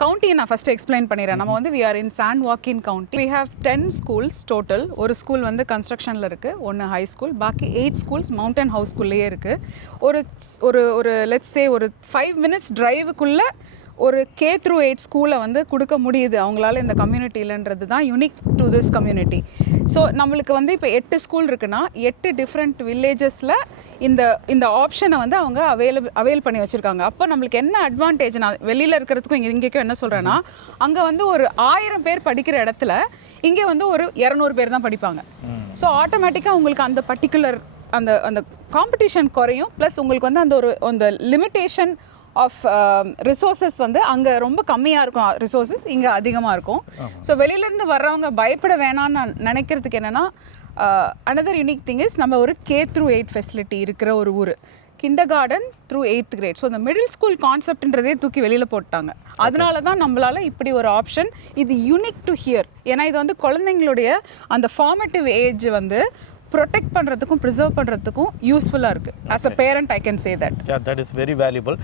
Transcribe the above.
கவுண்டியை நான் first explain பண்ணிடுறேன். நம்ம வந்து we are in San Joaquin County. We have 10 schools total. ஒரு ஸ்கூல் வந்து கன்ஸ்ட்ரக்ஷனில் இருக்குது, ஒன்று ஹை ஸ்கூல், பாக்கி 8 schools மவுண்டன் ஹவுஸ் ஸ்கூல்லையே இருக்குது. ஒரு ஒரு ஒரு லெட்ஸ் சே ஒரு 5 minutes டிரைவுக்குள்ளே ஒரு K-8 ஸ்கூலை வந்து கொடுக்க முடியுது அவங்களால இந்த கம்யூனிட்டியிலன்றது தான் unique to this community. So நம்மளுக்கு வந்து இப்போ 8 ஸ்கூல் இருக்குன்னா 8 டிஃப்ரெண்ட் வில்லேஜஸில் இந்த ஆப்ஷனை வந்து அவங்க அவைல் பண்ணி வச்சுருக்காங்க. அப்போ நம்மளுக்கு என்ன அட்வான்டேஜ், நான் வெளியில் இருக்கிறதுக்கும் இங்கேக்கும் என்ன சொல்கிறேன்னா, அங்கே வந்து ஒரு 1000 பேர் படிக்கிற இடத்துல இங்கே வந்து ஒரு 200 பேர் தான் படிப்பாங்க. ஸோ ஆட்டோமேட்டிக்காக உங்களுக்கு அந்த பர்டிகுலர் அந்த காம்படிஷன் குறையும். ப்ளஸ் உங்களுக்கு வந்து அந்த லிமிட்டேஷன் ஆஃப் ரிசோர்ஸஸ் வந்து அங்கே ரொம்ப கம்மியாக இருக்கும், ரிசோர்ஸஸ் இங்கே அதிகமாக இருக்கும். ஸோ வெளியிலேருந்து வர்றவங்க பயப்பட வேணான்னு நான் நினைக்கிறதுக்கு என்னென்னா, அனதர் யூனிக் திங் இஸ் நம்ம ஒரு K-8 ஃபெசிலிட்டி இருக்கிற ஒரு ஊர், kindergarten through 8th grade. So இந்த மிடில் ஸ்கூல் கான்செப்ட்ன்றதே தூக்கி வெளியில் போட்டாங்க. அதனால தான் நம்மளால் இப்படி ஒரு ஆப்ஷன், இது யூனிக் டு ஹியர். ஏன்னா இது வந்து குழந்தைங்களுடைய அந்த ஃபார்மேட்டிவ் ஏஜ் வந்து ப்ரொடெக்ட் பண்ணுறதுக்கும் ப்ரிசர்வ் பண்ணுறதுக்கும் யூஸ்ஃபுல்லாக இருக்குது. As a parent I can say that. That is very valuable.